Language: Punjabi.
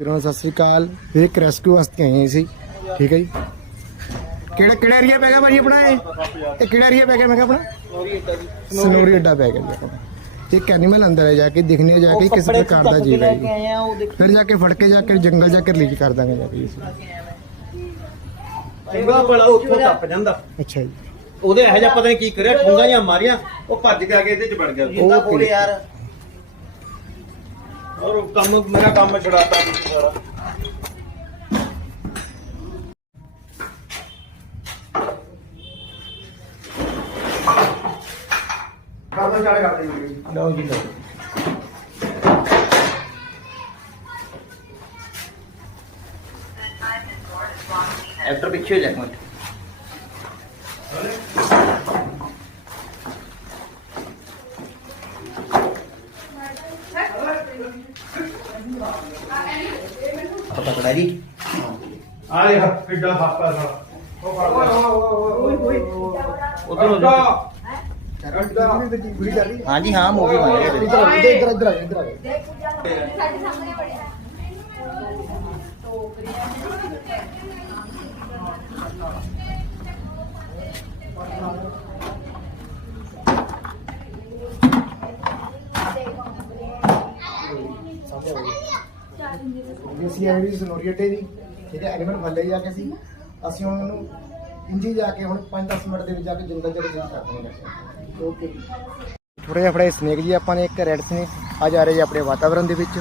ਵੀਰੋ ਸਤਿ ਸ੍ਰੀ ਅਕਾਲ। ਇੱਕ ਰੈਸਕਿਊ ਵਾਸਤੇ ਆਏ ਸੀ। ਠੀਕ ਹੈ ਜੀ। ਕਿਹੜਾ ਕਿਹੜਾ ਏਰੀਆ ਪੈ ਗਿਆ ਭਾਜੀ ਆਪਣਾ ਇਹ? ਇਹ ਕਿਹੜਾ ਏਰੀਆ ਪੈ ਗਿਆ? ਮੈਂ ਕਿਹਾ ਆਪਣਾ? ਸਨੋਰੀ ਅੱਡਾ ਪੈ ਗਿਆ ਜੀ ਆਪਣਾ। ਇੱਕ ਐਨੀਮਲ ਅੰਦਰ ਹੈ ਜਾ ਕੇ ਦਿਖਣੇ ਜਾ ਕੇ ਕਿਸ ਪ੍ਰਕਾਰ ਦਾ ਜੀਵ ਹੈ ਜੀ ਫਿਰ ਜਾ ਕੇ ਫੜ ਕੇ ਜਾ ਕੇ ਜੰਗਲ ਜਾ ਕੇ ਰਿਲੀਜ਼ ਕਰ ਦਾਂਗੇ ਜਾ ਕੇ ਇਸ ਭਲਾ ਉੱਥੋਂ ਟੱਪ ਜਾਂਦਾ। ਅੱਛਾ ਜੀ। ਉਹਦੇ ਇਹੋ ਜਿਹਾ ਪਤਾ ਨਹੀਂ ਕੀ ਕਰਿਆ ਠੂੰਗਾ ਜਾਂ ਮਾਰੀਆਂ ਉਹ ਭੱਜ ਕੇ ਆ ਕੇ ਇਹਦੇ ਚ ਵੜ ਗਿਆ। ਜਿੰਦਾ. ਕੋਲੇ ਯਾਰ। ਔਰ ਕੰਮ ਮੇਰਾ ਕੰਮ ਛੜਾਤਾ ਸਾਰਾ। ਕਾਹਦਾ ਸਟਾਰਟ ਕਰ ਦੇਈਏ ਲਓ ਜੀ ਲਓ। ਐਕਟਰ ਪਿੱਛੇ ਜਾ ਮਿੰਟ। ਪਤਾ ਪੜਾ ਜੀ। ਆ ਇਹ ਕਿੱਡਾ ਹਾਪਾ ਸਾਲਾ ਉਧਰ ਹਾਂਜੀ ਹਾਂ ਮੂਵੀ ਬਣ ਰਹੀ ਹੈ। ਇੱਧਰ ਆ, ਇੱਧਰ ਇੱਧਰ ਆ, ਇੱਧਰ ਆ, ਆ। ਸਾਡੇ ਸਾਹਮਣੇ ਬੜੇ ਜੀ ਅਸੀਂ ਐਵੇਂ ਵੀ ਸਨੋਰੀ ਅੱਡੇ ਦੀ, ਠੀਕ ਹੈ ਐਨੀਮਲ ਫੜ ਜਾ ਕੇ ਸੀ ਅਸੀਂ ਹੁਣ ਉਹਨੂੰ ਇੰਜੀ ਜਾ ਕੇ ਹੁਣ 5-10 ਮਿੰਟ ਦੇ ਵਿੱਚ ਜਾ ਕੇ ਜੰਗਲ ਚ ਰਿਲੀਜ਼ ਕਰ ਦਾਂਗੇ ਓਕੇ ਥੋੜੇ ਜਿਹਾ ਫੜੇ ਸਨੇਕ ਜੀ, ਆਪਾਂ ਨੇ ਇੱਕ ਰੈਡ ਸਨੇਕ ਆ ਰਹੇ ਜੀ ਆਪਣੇ ਵਾਤਾਵਰਣ ਦੇ ਵਿੱਚ।